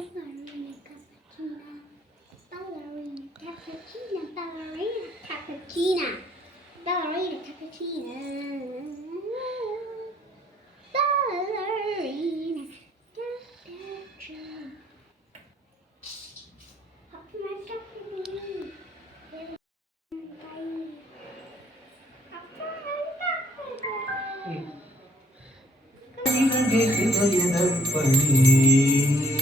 ballerina, cappuccina, ballerina, cappuccina, ballerina, cappuccina, ballerina, cappuccina. दर्पणी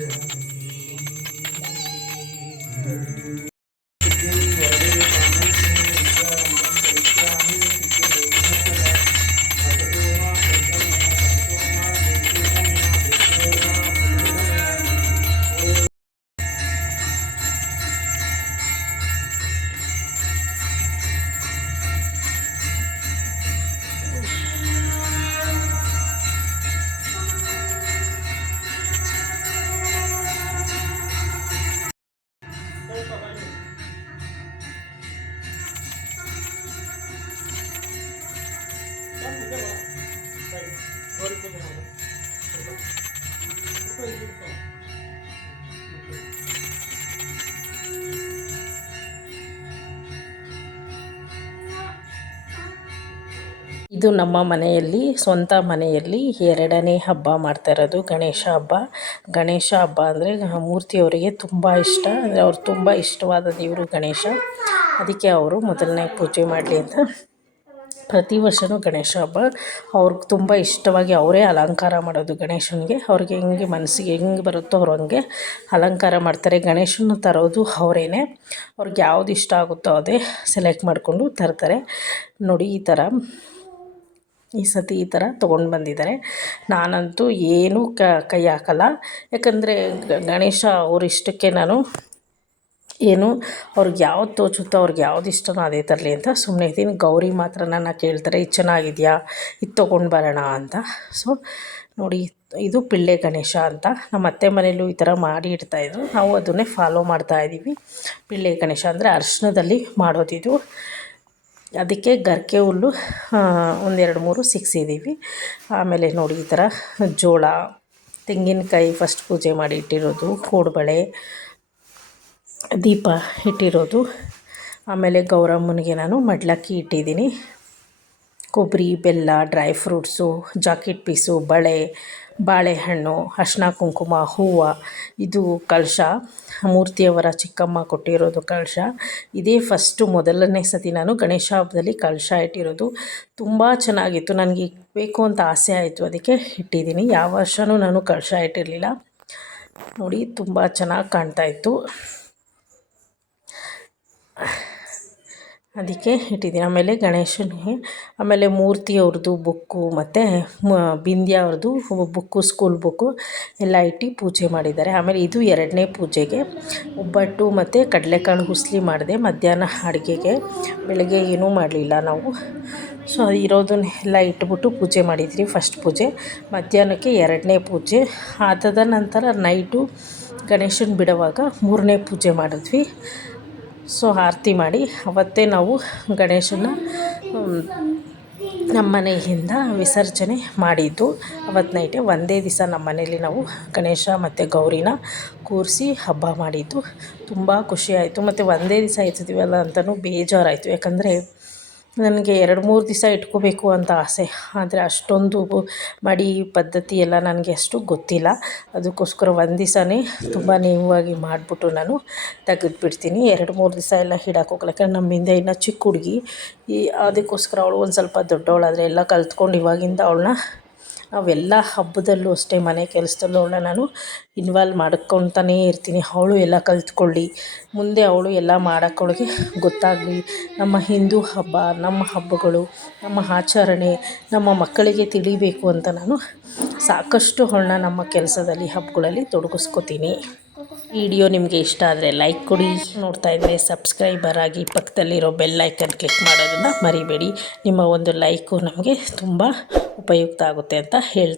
ನಿನಗೆ ಇದು ನಮ್ಮ ಮನೆಯಲ್ಲಿ, ಸ್ವಂತ ಮನೆಯಲ್ಲಿ ಎರಡನೇ ಹಬ್ಬ ಮಾಡ್ತಾ ಇರೋದು, ಗಣೇಶ ಹಬ್ಬ. ಗಣೇಶ ಹಬ್ಬ ಅಂದರೆ ಮೂರ್ತಿಯವರಿಗೆ ತುಂಬ ಇಷ್ಟ. ಅಂದರೆ ಅವ್ರು ತುಂಬ ಇಷ್ಟವಾದ ದೇವರು ಗಣೇಶ. ಅದಕ್ಕೆ ಅವರು ಮೊದಲನೇ ಪೂಜೆ ಮಾಡಲಿ ಅಂತ ಪ್ರತಿ ವರ್ಷವೂ ಗಣೇಶ ಹಬ್ಬ. ಅವ್ರಿಗೆ ತುಂಬ ಇಷ್ಟವಾಗಿ ಅವರೇ ಅಲಂಕಾರ ಮಾಡೋದು ಗಣೇಶನಿಗೆ. ಅವ್ರಿಗೆ ಹೆಂಗೆ ಮನಸ್ಸಿಗೆ ಹೆಂಗೆ ಬರುತ್ತೋ ಅವ್ರು ಹಂಗೆ ಅಲಂಕಾರ ಮಾಡ್ತಾರೆ. ಗಣೇಶನ ತರೋದು ಅವರೇನೆ. ಅವ್ರಿಗೆ ಯಾವ್ದು ಇಷ್ಟ ಆಗುತ್ತೋ ಅದೇ ಸೆಲೆಕ್ಟ್ ಮಾಡಿಕೊಂಡು ತರ್ತಾರೆ. ನೋಡಿ ಈ ಥರ ಈ ಸತಿ ಈ ಥರ ತೊಗೊಂಡು ಬಂದಿದ್ದಾರೆ. ನಾನಂತೂ ಏನೂ ಕೈ ಹಾಕಲ್ಲ. ಯಾಕಂದರೆ ಗಣೇಶ ಅವರಿಷ್ಟಕ್ಕೆ ನಾನು ಏನು ಅವ್ರಿಗೆ ಯಾವ್ದು ತೋಚುತ್ತೋ ಅವ್ರಿಗೆ ಯಾವ್ದು ಇಷ್ಟನೋ ಅದೇ ತರಲಿ ಅಂತ ಸುಮ್ಮನೆ ಇದ್ದೀನಿ. ಗೌರಿ ಮಾತ್ರ ನನ್ನ ಕೇಳ್ತಾರೆ, ಇದು ಚೆನ್ನಾಗಿದೆಯಾ? ಇದು ತೊಗೊಂಡು ಬರೋಣ ಅಂತ. ಸೊ ನೋಡಿ, ಇದು ಪಿಳ್ಳೆ ಗಣೇಶ ಅಂತ ನಮ್ಮ ಅತ್ತೆ ಮನೆಯಲ್ಲೂ ಈ ಥರ ಮಾಡಿ ಇಡ್ತಾಯಿದ್ರು ನಾವು ಅದನ್ನೇ ಫಾಲೋ ಮಾಡ್ತಾ ಇದ್ದೀವಿ. ಪಿಳ್ಳೆ ಗಣೇಶ ಅಂದರೆ ಅರ್ಶಿನದಲ್ಲಿ ಮಾಡೋದಿದು. ಅದಕ್ಕೆ ಗರ್ಕೆ ಹುಲ್ಲು ಒಂದೆರಡು ಮೂರು ಸಿಕ್ಸಿದ್ದೀವಿ ಆಮೇಲೆ ನೋಡಿ, ಈ ಥರ ಜೋಳ, ತೆಂಗಿನಕಾಯಿ ಫಸ್ಟ್ ಪೂಜೆ ಮಾಡಿ ಇಟ್ಟಿರೋದು, ಕೋಡುಬಳೆ ದೀಪ ಇಟ್ಟಿರೋದು. ಆಮೇಲೆ ಗೌರಮ್ಮನಿಗೆ ನಾನು ಮಡ್ಲಕ್ಕಿ ಇಟ್ಟಿದ್ದೀನಿ. ಕೊಬ್ಬರಿ, ಬೆಲ್ಲ, ಡ್ರೈ ಫ್ರೂಟ್ಸು, ಜಾಕೆಟ್ ಪೀಸು, ಬಳೆ, ಬಾಳೆಹಣ್ಣು ಅರ್ಶಿನ ಕುಂಕುಮ, ಹೂವು, ಇದು ಕಳಶ. ಮೂರ್ತಿಯವರ ಚಿಕ್ಕಮ್ಮ ಕೊಟ್ಟಿರೋದು ಕಳಶ. ಇದೇ ಫಸ್ಟು ಮೊದಲನೇ ಸತಿ ನಾನು ಗಣೇಶ ಹಬ್ಬದಲ್ಲಿ ಕಳಶ ಇಟ್ಟಿರೋದು. ತುಂಬ ಚೆನ್ನಾಗಿತ್ತು. ನನಗೆ ಬೇಕು ಅಂತ ಆಸೆ ಆಯಿತು. ಅದಕ್ಕೆ ಇಟ್ಟಿದ್ದೀನಿ. ಯಾವ ವರ್ಷವೂ ನಾನು ಕಳಶ ಇಟ್ಟಿರಲಿಲ್ಲ. ನೋಡಿ, ತುಂಬ ಚೆನ್ನಾಗಿ ಕಾಣ್ತಾಯಿತ್ತು ಅದಕ್ಕೆ ಇಟ್ಟಿದ್ದೀನಿ. ಆಮೇಲೆ ಗಣೇಶನಿಗೆ, ಆಮೇಲೆ ಮೂರ್ತಿ ಅವ್ರದ್ದು ಬುಕ್ಕು, ಮತ್ತು ಮ ಅವ್ರದ್ದು ಬುಕ್ಕು ಸ್ಕೂಲ್ ಬುಕ್ಕು ಎಲ್ಲ ಇಟ್ಟು ಪೂಜೆ ಮಾಡಿದ್ದಾರೆ. ಆಮೇಲೆ ಇದು ಎರಡನೇ ಪೂಜೆಗೆ. ಒಬ್ಬಟ್ಟು ಮತ್ತು ಕಡಲೆಕಾಳು ಹುಸ್ಲಿ ಮಾಡಿದೆ ಮಧ್ಯಾಹ್ನ ಅಡುಗೆಗೆ. ಬೆಳಗ್ಗೆ ಏನೂ ಮಾಡಲಿಲ್ಲ ನಾವು. ಸೊ ಇರೋದನ್ನೆಲ್ಲ ಇಟ್ಬಿಟ್ಟು ಪೂಜೆ ಮಾಡಿದ್ರಿ ಫಸ್ಟ್ ಪೂಜೆ. ಮಧ್ಯಾಹ್ನಕ್ಕೆ ಎರಡನೇ ಪೂಜೆ. ಅದಾದ ನಂತರ ನೈಟು ಗಣೇಶನ ಬಿಡುವಾಗ ಮೂರನೇ ಪೂಜೆ ಮಾಡಿದ್ವಿ. ಸೊ ಆರತಿ ಮಾಡಿ ಅವತ್ತೇ ನಾವು ಗಣೇಶನ ನಮ್ಮ ಮನೆಯಿಂದ ವಿಸರ್ಜನೆ ಮಾಡಿದ್ದು. ಅವತ್ತು ನೈಟೇ ಒಂದೇ ದಿವಸ ನಮ್ಮ ಮನೇಲಿ ನಾವು ಗಣೇಶ ಮತ್ತು ಗೌರಿನ ಕೂರಿಸಿ ಹಬ್ಬ ಮಾಡಿದ್ದು. ತುಂಬ ಖುಷಿಯಾಯಿತು ಮತ್ತು ಒಂದೇ ದಿವಸ ಇರ್ತಿದ್ದೀವಲ್ಲ ಅಂತಲೂ ಬೇಜಾರಾಯಿತು. ಯಾಕಂದರೆ ನನಗೆ ಎರಡು ಮೂರು ದಿವಸ ಇಟ್ಕೋಬೇಕು ಅಂತ ಆಸೆ. ಆದರೆ ಅಷ್ಟೊಂದು ಮಡಿ ಪದ್ಧತಿ ಎಲ್ಲ ನನಗೆ ಅಷ್ಟು ಗೊತ್ತಿಲ್ಲ. ಅದಕ್ಕೋಸ್ಕರ ಒಂದು ದಿವಸನೇ ತುಂಬ ನೇರವಾಗಿ ಮಾಡಿಬಿಟ್ಟು ನಾನು ತೆಗೆದುಬಿಡ್ತೀನಿ. ಎರಡು ಮೂರು ದಿವಸ ಎಲ್ಲ ಹಿಡಕ್ಕೆ ಹೋಗಲ್ಲ. ಯಾಕಂದ್ರೆ ನಮ್ಮಿಂದ ಇನ್ನು ಚಿಕ್ಕ ಹುಡುಗಿ. ಈ ಅದಕ್ಕೋಸ್ಕರ ಅವಳು ಒಂದು ಸ್ವಲ್ಪ ದೊಡ್ಡವಳಾದರೆ ಎಲ್ಲ ಕಲ್ತ್ಕೊಂಡು ಇವಾಗಿಂದ ಅವಳನ್ನ ನಾವೆಲ್ಲ ಹಬ್ಬದಲ್ಲೂ ಅಷ್ಟೇ ಮನೆ ಕೆಲಸದಲ್ಲೂ ಅವಳನ್ನ ನಾನು ಇನ್ವಾಲ್ವ್ ಮಾಡ್ಕೊತಾನೇ ಇರ್ತೀನಿ. ಅವಳು ಎಲ್ಲ ಕಲ್ತ್ಕೊಳ್ಳಿ. ಮುಂದೆ ಅವಳು ಎಲ್ಲ ಮಾಡೋಕ್ಕೊಳಗೆ ಗೊತ್ತಾಗಲಿ. ನಮ್ಮ ಹಿಂದೂ ಹಬ್ಬ, ನಮ್ಮ ಹಬ್ಬಗಳು, ನಮ್ಮ ಆಚರಣೆ, ನಮ್ಮ ಮಕ್ಕಳಿಗೆ ತಿಳಿಬೇಕು ಅಂತ ನಾನು ಸಾಕಷ್ಟು ಅವಳನ್ನ ನಮ್ಮ ಕೆಲಸದಲ್ಲಿ, ಹಬ್ಬಗಳಲ್ಲಿ ತೊಡಗಿಸ್ಕೊತೀನಿ. ವಿಡಿಯೋ ನಿಮಗೆ ಇಷ್ಟ ಆದರೆ ಲೈಕ್ ಕೊಡಿ. ನೋಡ್ತಾ ಇದ್ದರೆ ಸಬ್ಸ್ಕ್ರೈಬರ್ ಆಗಿ ಪಕ್ಕದಲ್ಲಿರೋ ಬೆಲ್ ಐಕನ್ ಕ್ಲಿಕ್ ಮಾಡೋದನ್ನು ಮರಿಬೇಡಿ. ನಿಮ್ಮ ಒಂದು ಲೈಕು ನಮಗೆ ತುಂಬ ಉಪಯುಕ್ತ ಆಗುತ್ತೆ ಅಂತ ಹೇಳ್ತೀನಿ